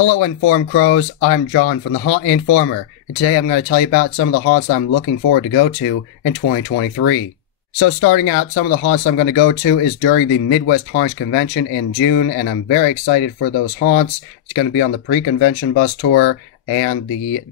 Hello Informed Crows, I'm John from the Haunt Informer, and today I'm going to tell you about some of the haunts that I'm looking forward to go to in 2023. So starting out, some of the haunts I'm going to go to is during the Midwest Haunts Convention in June, and I'm very excited for those haunts. It's going to be on the pre-convention bus tour and the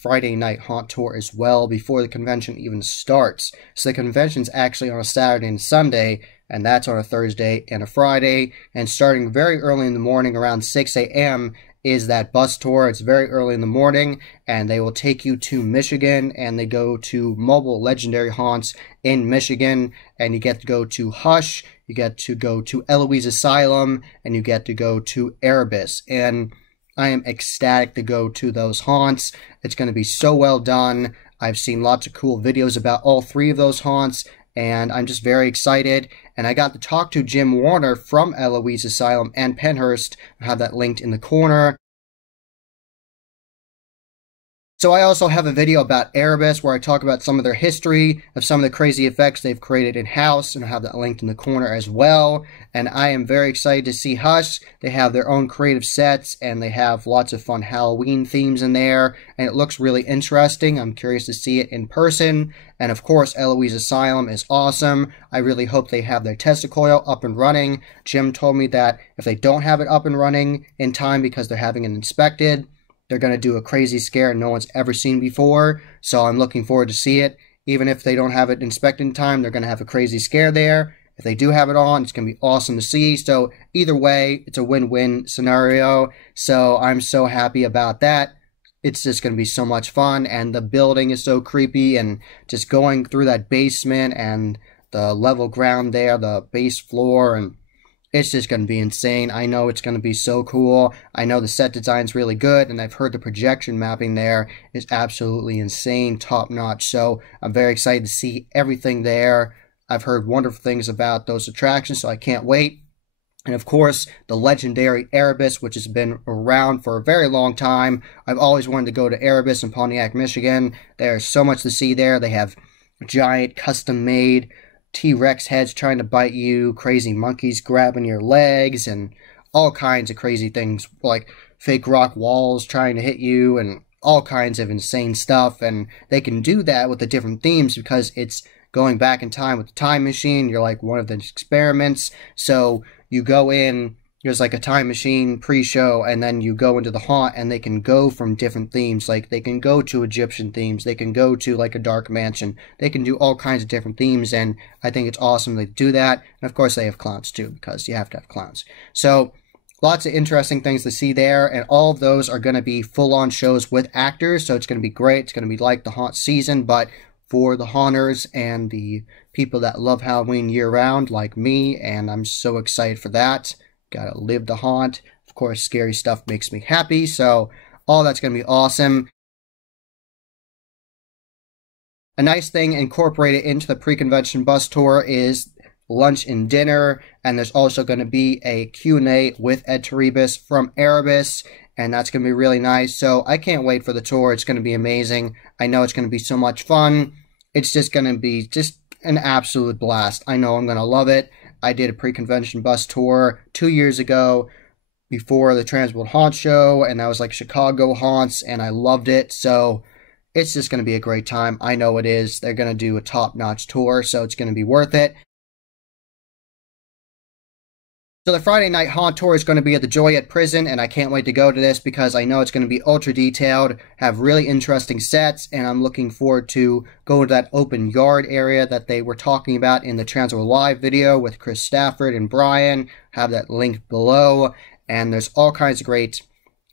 Friday night haunt tour as well before the convention even starts. So the convention's actually on a Saturday and Sunday, and that's on a Thursday and a Friday, and starting very early in the morning around 6 a.m. is that bus tour. It's very early in the morning, and they will take you to Michigan, and they go to mobile legendary haunts in Michigan, and you get to go to Hush, you get to go to Eloise Asylum, and you get to go to Erebus, and I am ecstatic to go to those haunts. It's going to be so well done. I've seen lots of cool videos about all three of those haunts, and I'm just very excited. And I got to talk to Jim Warner from Eloise Asylum and Penhurst. I have that linked in the corner. So I also have a video about Erebus where I talk about some of their history, of some of the crazy effects they've created in-house, and I have that linked in the corner as well. And I am very excited to see Hush. They have their own creative sets, and they have lots of fun Halloween themes in there, and it looks really interesting. I'm curious to see it in person. And of course, Eloise Asylum is awesome. I really hope they have their testicoil up and running. Jim told me that if they don't have it up and running in time because they're having it inspected, they're going to do a crazy scare no one's ever seen before, so I'm looking forward to see it. Even if they don't have it inspected in time, they're going to have a crazy scare there. If they do have it on, it's going to be awesome to see. So either way, it's a win-win scenario, so I'm so happy about that. It's just going to be so much fun, and the building is so creepy, and just going through that basement and the level ground there, the base floor, and it's just going to be insane. I know it's going to be so cool. I know the set design's really good, and I've heard the projection mapping there is absolutely insane, top-notch. So I'm very excited to see everything there. I've heard wonderful things about those attractions, so I can't wait. And of course, the legendary Erebus, which has been around for a very long time. I've always wanted to go to Erebus in Pontiac, Michigan. There's so much to see there. They have giant, custom-made T-Rex heads trying to bite you, crazy monkeys grabbing your legs, and all kinds of crazy things, like fake rock walls trying to hit you, and all kinds of insane stuff. And they can do that with the different themes because it's going back in time with the time machine. You're like one of the experiments, so you go in, there's like a time machine pre-show, and then you go into the haunt, and they can go from different themes. Like, they can go to Egyptian themes, they can go to like a dark mansion, they can do all kinds of different themes, and I think it's awesome they do that. And of course they have clowns too, because you have to have clowns. So lots of interesting things to see there, and all of those are going to be full-on shows with actors, so it's going to be great. It's going to be like the haunt season, but for the haunters and the people that love Halloween year-round like me, and I'm so excited for that. Gotta live the haunt. Of course, scary stuff makes me happy, so all that's going to be awesome. A nice thing incorporated into the pre-convention bus tour is lunch and dinner, and there's also going to be a Q&A with Ed Erebus from Erebus, and that's going to be really nice. So I can't wait for the tour. It's going to be amazing. I know it's going to be so much fun. It's just going to be just an absolute blast. I know I'm going to love it. I did a pre-convention bus tour 2 years ago before the Transworld Haunt Show, and that was like Chicago haunts, and I loved it. So it's just going to be a great time. I know it is. They're going to do a top-notch tour, so it's going to be worth it. So the Friday night haunt tour is going to be at the Joyette Prison, and I can't wait to go to this because I know it's going to be ultra detailed, have really interesting sets, and I'm looking forward to going to that open yard area that they were talking about in the Transworld Live video with Chris Stafford and Brian. Have that linked below, and there's all kinds of great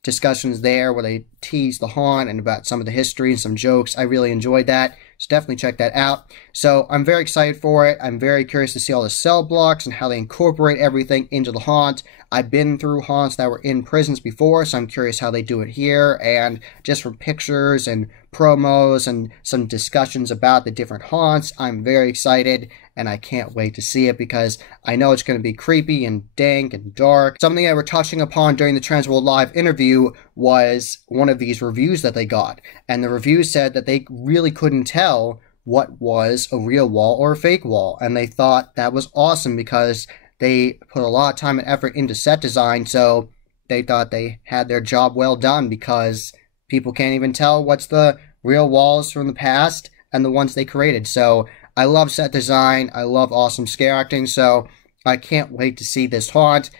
discussions there where they tease the haunt and about some of the history and some jokes. I really enjoyed that, so definitely check that out. So I'm very excited for it. I'm very curious to see all the cell blocks and how they incorporate everything into the haunt. I've been through haunts that were in prisons before, so I'm curious how they do it here, and just from pictures and promos and some discussions about the different haunts, I'm very excited, and I can't wait to see it because I know it's going to be creepy and dank and dark. Something they were touching upon during the Transworld Live interview was one of these reviews that they got, and the review said that they really couldn't tell what was a real wall or a fake wall, and they thought that was awesome because they put a lot of time and effort into set design, so they thought they had their job well done, because people can't even tell what's the real walls from the past and the ones they created. So I love set design. I love awesome scare acting. So I can't wait to see this haunt.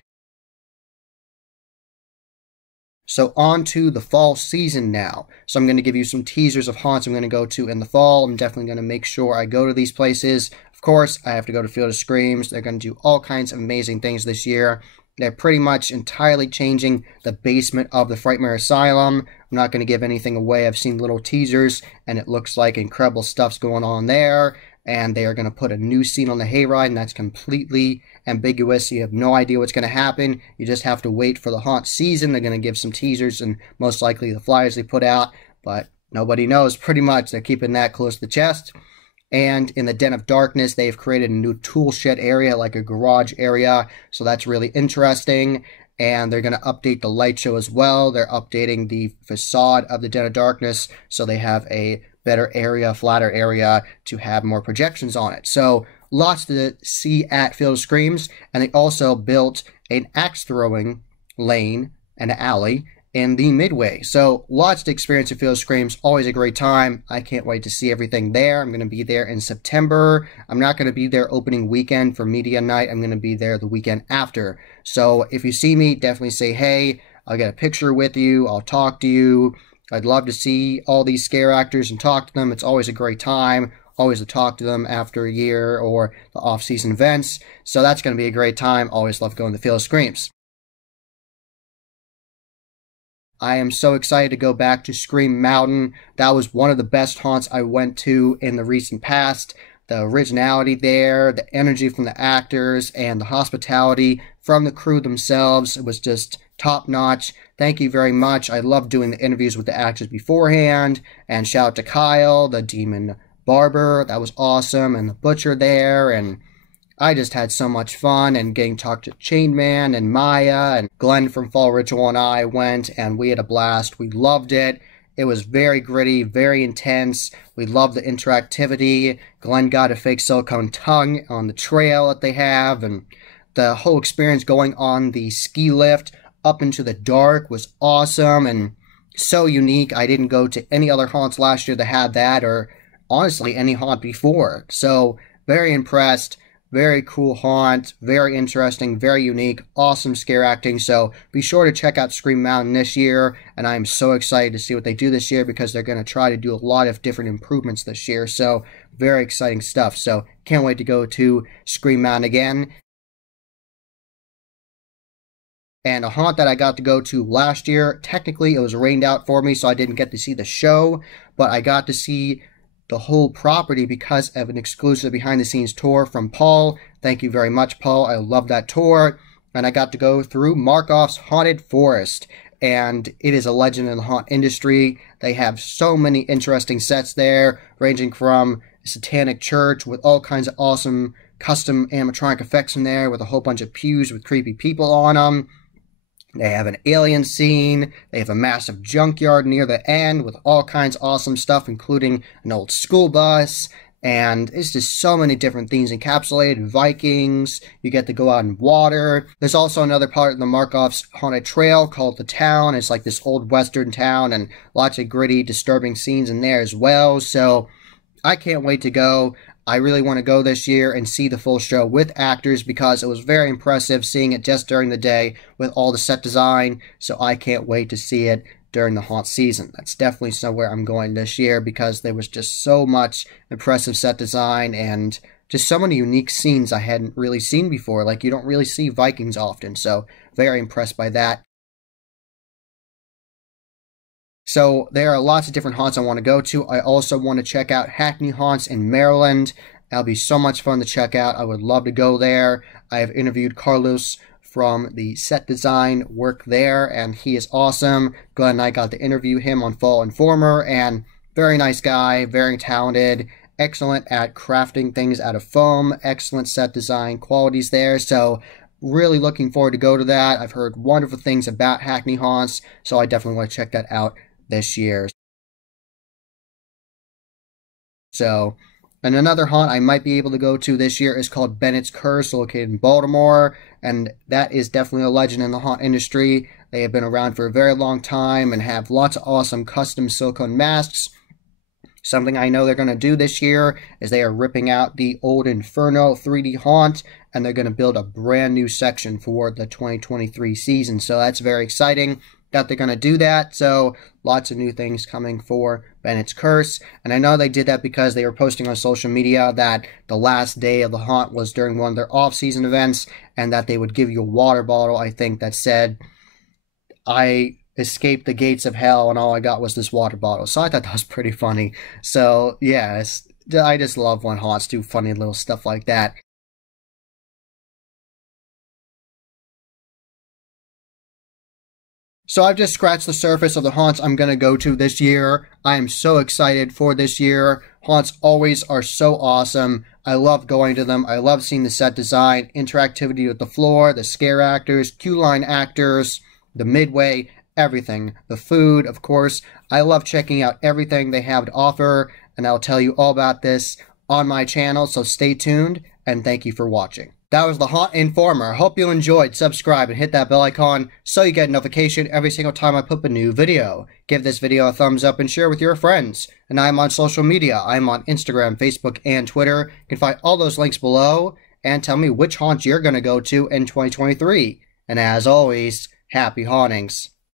So on to the fall season now. So I'm going to give you some teasers of haunts I'm going to go to in the fall. I'm definitely going to make sure I go to these places. Of course, I have to go to Field of Screams. They're going to do all kinds of amazing things this year. They're pretty much entirely changing the basement of the Frightmare Asylum. I'm not going to give anything away. I've seen little teasers, and it looks like incredible stuff's going on there. And they are going to put a new scene on the hayride, and that's completely ambiguous. You have no idea what's going to happen. You just have to wait for the haunt season. They're going to give some teasers and most likely the flyers they put out, but nobody knows pretty much. They're keeping that close to the chest. And in the Den of Darkness, they've created a new tool shed area, like a garage area, so that's really interesting. And they're going to update the light show as well. They're updating the facade of the Den of Darkness, so they have a better area, flatter area to have more projections on it. So lots to see at Field of Screams. And they also built an axe throwing lane and an alley in the midway. So lots to experience at Field of Screams. Always a great time. I can't wait to see everything there. I'm going to be there in September. I'm not going to be there opening weekend for media night. I'm going to be there the weekend after. So if you see me, definitely say hey. I'll get a picture with you. I'll talk to you. I'd love to see all these scare actors and talk to them. It's always a great time. Always to talk to them after a year or the off-season events. So that's going to be a great time. Always love going to Field of Screams. I am so excited to go back to Scream Mountain. That was one of the best haunts I went to in the recent past. The originality there, the energy from the actors, and the hospitality from the crew themselves, it was just top-notch. Thank you very much. I loved doing the interviews with the actors beforehand. And shout out to Kyle, the demon barber. That was awesome. And the butcher there. And I just had so much fun. And getting to talk to Chainman and Maya. And Glenn from Fall Ritual and I went. And we had a blast. We loved it. It was very gritty, very intense. We loved the interactivity. Glenn got a fake silicone tongue on the trail that they have. And the whole experience going on the ski lift up into the dark was awesome and so unique. I didn't go to any other haunts last year that had that, or honestly any haunt before. So very impressed. Very cool haunt, very interesting, very unique, awesome scare acting. So be sure to check out Scream Mountain this year. And I'm so excited to see what they do this year, because they're going to try to do a lot of different improvements this year. So very exciting stuff. So can't wait to go to Scream Mountain again. And a haunt that I got to go to last year, technically it was rained out for me, so I didn't get to see the show, but I got to see the whole property because of an exclusive behind-the-scenes tour from Paul. Thank you very much, Paul. I love that tour. And I got to go through Markoff's Haunted Forest, and it is a legend in the haunt industry. They have so many interesting sets there, ranging from a satanic church with all kinds of awesome custom animatronic effects in there, with a whole bunch of pews with creepy people on them. They have an alien scene. They have a massive junkyard near the end with all kinds of awesome stuff, including an old school bus. And it's just so many different things encapsulated. Vikings. You get to go out in water. There's also another part of the Markoff's Haunted Trail called The Town. It's like this old western town, and lots of gritty, disturbing scenes in there as well. So I can't wait to go. I really want to go this year and see the full show with actors, because it was very impressive seeing it just during the day with all the set design. So I can't wait to see it during the haunt season. That's definitely somewhere I'm going this year, because there was just so much impressive set design and just so many unique scenes I hadn't really seen before. Like, you don't really see Vikings often, so very impressed by that. So there are lots of different haunts I want to go to. I also want to check out Hackney Haunts in Maryland. That'll be so much fun to check out. I would love to go there. I have interviewed Carlos from the set design work there, and he is awesome. Glenn and I got to interview him on Fall Informer, and very nice guy, very talented, excellent at crafting things out of foam, excellent set design qualities there. So really looking forward to go to that. I've heard wonderful things about Hackney Haunts, so I definitely want to check that out this year. So, and another haunt I might be able to go to this year is called Bennett's Curse, located in Baltimore, and that is definitely a legend in the haunt industry. They have been around for a very long time and have lots of awesome custom silicone masks. Something I know they're going to do this year is they are ripping out the old Inferno 3D haunt, and they're going to build a brand new section for the 2023 season. So that's very exciting that they're going to do that. So lots of new things coming for Bennett's Curse. And I know they did that because they were posting on social media that the last day of the haunt was during one of their off-season events, and that they would give you a water bottle, I think, that said, "I escaped the gates of hell and all I got was this water bottle." So I thought that was pretty funny. So yeah, I just love when haunts do funny little stuff like that. So I've just scratched the surface of the haunts I'm going to go to this year. I am so excited for this year. Haunts always are so awesome. I love going to them. I love seeing the set design, interactivity with the floor, the scare actors, queue line actors, the midway, everything. The food, of course. I love checking out everything they have to offer, and I'll tell you all about this on my channel, so stay tuned, and thank you for watching. That was the Haunt Informer. Hope you enjoyed. Subscribe and hit that bell icon so you get a notification every single time I put up a new video. Give this video a thumbs up and share with your friends. And I'm on social media. I'm on Instagram, Facebook, and Twitter. You can find all those links below, and tell me which haunt you're going to go to in 2023. And as always, happy hauntings.